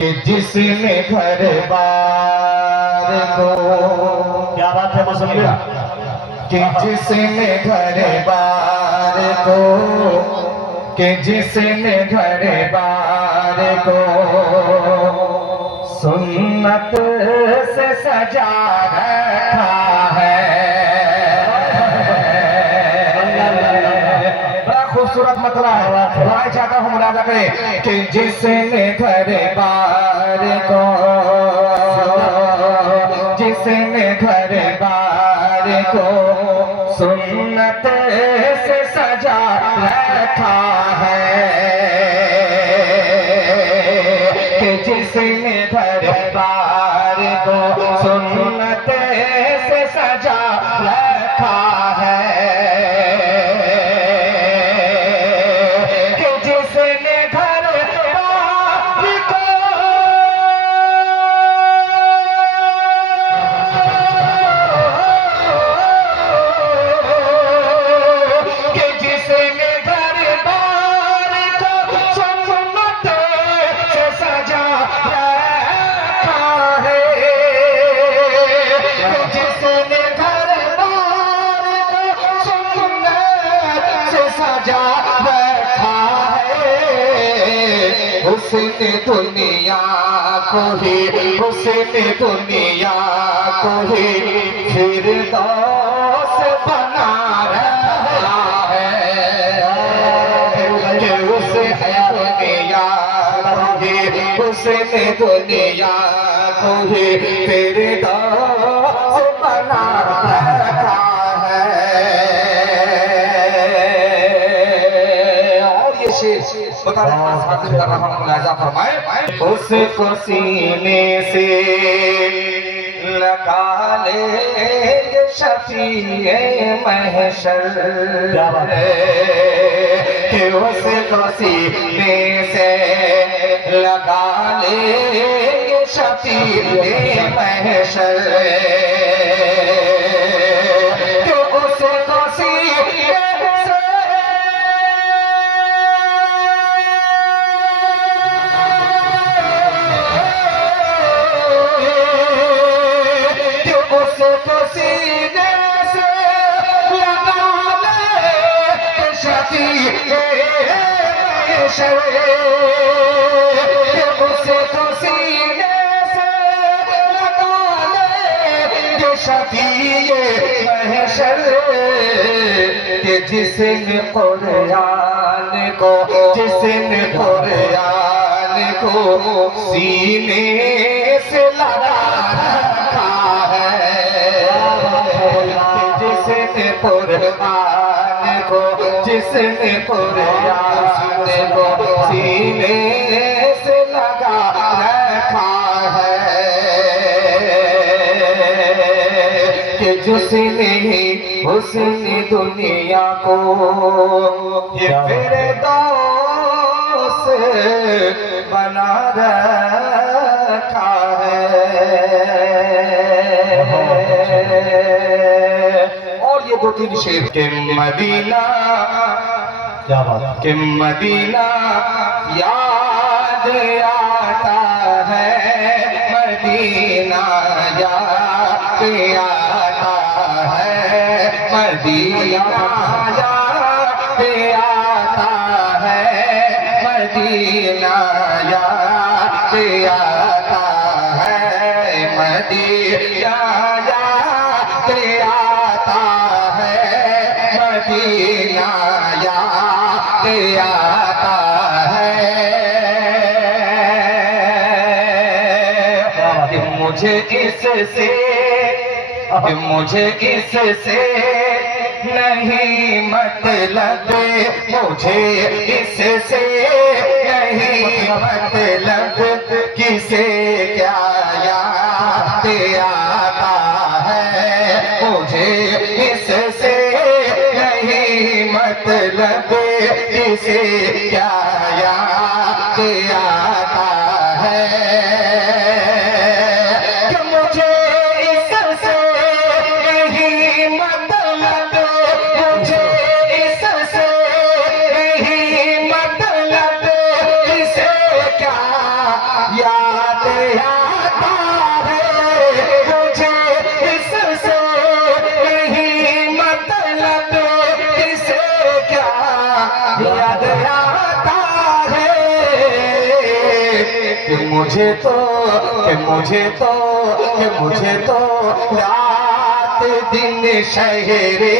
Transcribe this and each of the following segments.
जिसने घर बार को, क्या बात है मुसम्मिल, कि जिसने घर बार को, कि जिसने घर बार को सुन्नत से सजा रखा है। बड़ा खूबसूरत मतला है, दुआ चाहता हूँ मुरादा करें कि जिसने घर बार को, जिसने घर बार को सुन्नत से सजा रखा है, कि जिसने घर बार को सुन्नत से सजा रखा है, कि जिसने घर बार को, कि जिसने घर बार को सुन्नत से सजा रखा है, कि जिसने घर बार को सुन्नत से सजा रखा है, उसने दुनिया को ही, उसने दुनिया को ही फिरदौस बना रहा है, कि उसने दुनिया को ही, उसने दुनिया को ही फिरदौस बना रखा है। और ये शेर बता कर रहा हूँ, मुलाजा फरमाए, उसको सीने से लगा ले शफीए महशर, कि उसको सीने से लगा ले शफीए महशर, कि उसको सीने से उसको सीने से लगा ले शफीए महशर, उसको सीने से लगा ले शफीए महशर, कि जिसने कुरान को, जिसने कुरान को सीने से लगा कुरान को, जिसने कुरान को सीने से लगा रखा है, कि जिसने ही उसने दुनिया को ये फिरदौस बना रखा है। ये दो तीन शेर के मदीना, क्या बात, कि मदीना याद आता है, मदीना याद आता है, मदीना याद आता है, मदीना याद आता है, मदीना याद आता है, मदीना याद आता है, कि मुझे इससे, कि मुझे इससे नहीं मतलब, मुझे इससे नहीं मतलब, किसे क्या याद आता है, मुझे इससे नहीं मतलब, किसे क्या याद आता है, कि मुझे इससे नहीं मतलब, मुझे इससे नहीं मतलब, किसे क्या याद आता है मुझे इससे नहीं मतलब इसे क्या याद आता है कि मुझे तो रात दिन शहरे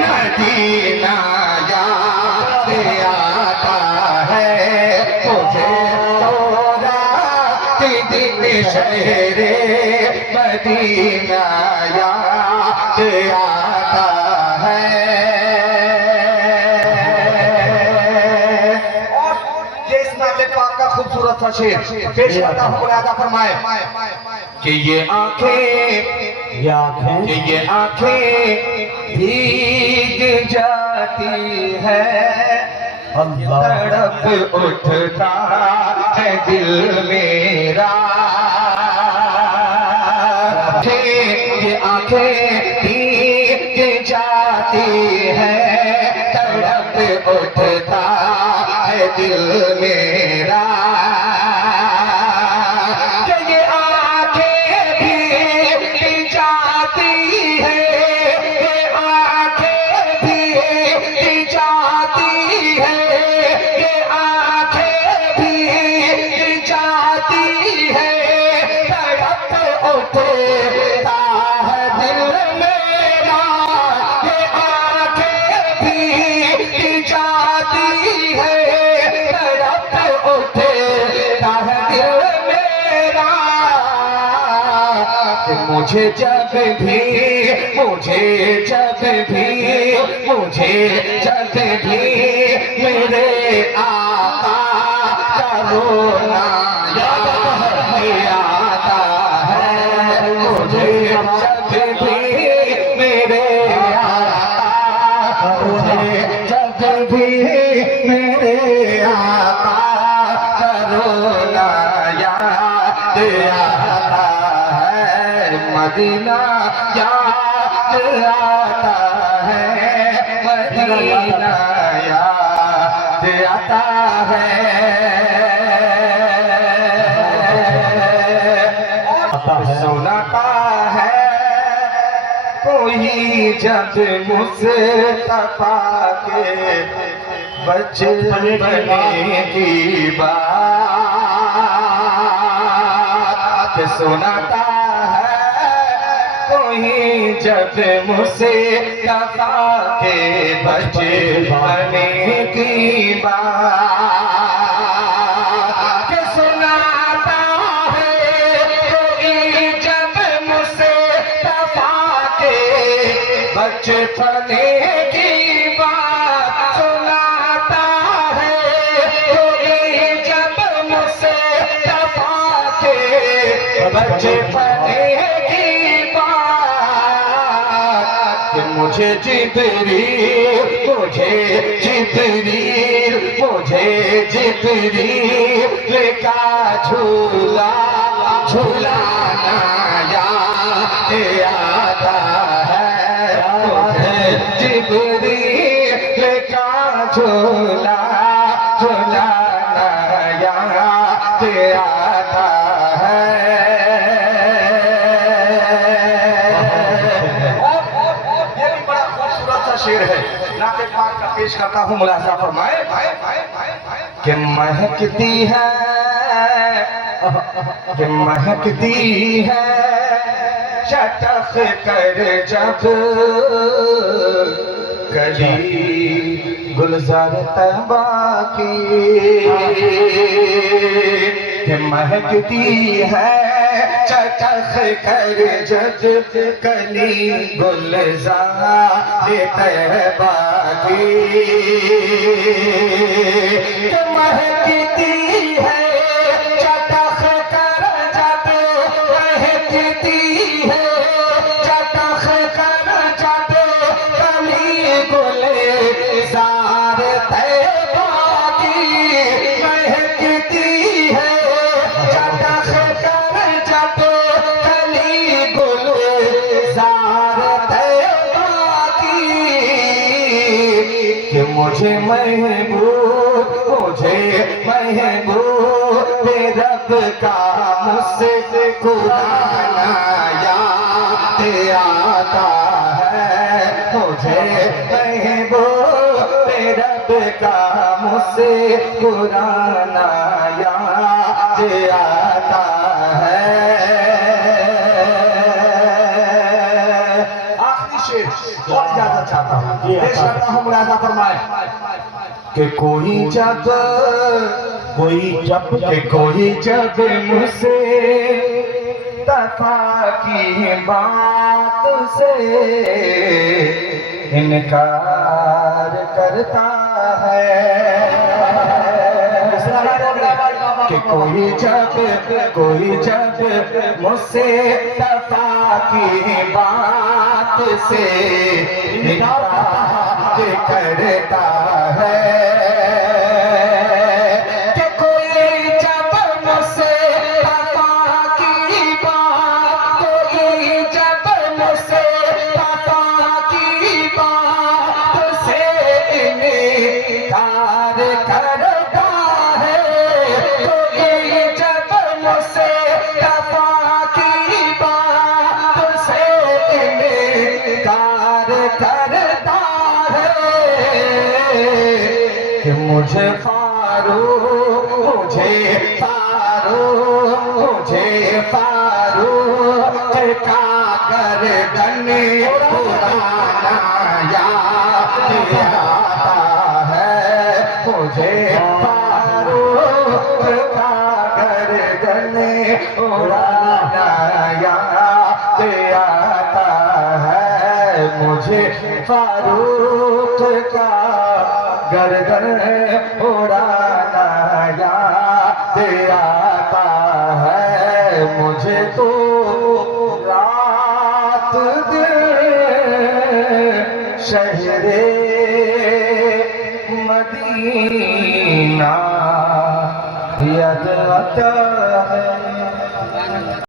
मदीना याद आता है मुझे तो रात दिन शहरे मदीना याद आता है। ये इस नाते पाक का खूबसूरत सा शेर पेश करता हूँ, मुलाजा फरमाए कि ये आंखें भीग जाती है, तड़प उठता है दिल मेरा। ये आंखें भीग जाती है, तड़प उठता है दिल मेरा। ये आंखें भीग जाती है, ये आंखें भीग जाती है, ये आंखें भीग जाती है, तड़प उठता है दिल मेरा। ये आंखें भीग जाती है, तड़प उठता है दिल मेरा। कि मुझे जब भी मेरे आका का रोना याद आता है, मुझे जब भी मेरे आका, मुझे जब भी मेरे आका का रोना याद आता है, मदीना याद आता है, मदीना याद आता है। सुनाता है कोई जब मुस्तफा के बचपने की बात, सुनाता कोई जब मुस्तफा के बचपने की बात, सुनाता है कोई जब मुस्तफा के बचपने की बात, सुनाता है कोई जब मुस्तफा के बचपने की बात। मुझे जिब्रील का झूलाना याद आता है, मुझे जिब्रील का झूलाना याद आता है। शेर है नाते पाक का पेश करता हूँ, मुलाजा फरमाए कि महकती है चटक कर जब कली गुलजार तबा की, महकती है चटक कर जब कली गुलजार तबा की, महकती है चटक कर जब, महकती है चटक कर जब कली गुलजार तबा की, महकती है चटक कर जब कली गुलजार तबा की। कि मुझे महबूब रब रब का मुझसे कुराना याद आता है मुझे महबूब रब का मुझसे कुराना याद आता है। आखिरी शेर और इजाजत चाहता हूँ, पेश करता हूँ, मुलाजा फरमाए कि कोई जब मुझसे तफा की बात से इनकार करता है कि कोई जब मुझसे तफा की बात से इनकार करता है कि कोई जब मुझसे तफा की बात से इनकार करता है कोई जब मुझसे तफा की बात से इनकार करता है कि मुझे फारूक का गर्दन उड़ाना याद आता है मुझे फारूक का गर्दन उड़ाना याद आता है मुझे फारूक का गर्दन उड़ाना याद आता है मुझे तो रात दिन शहरे मदीना याद आता है।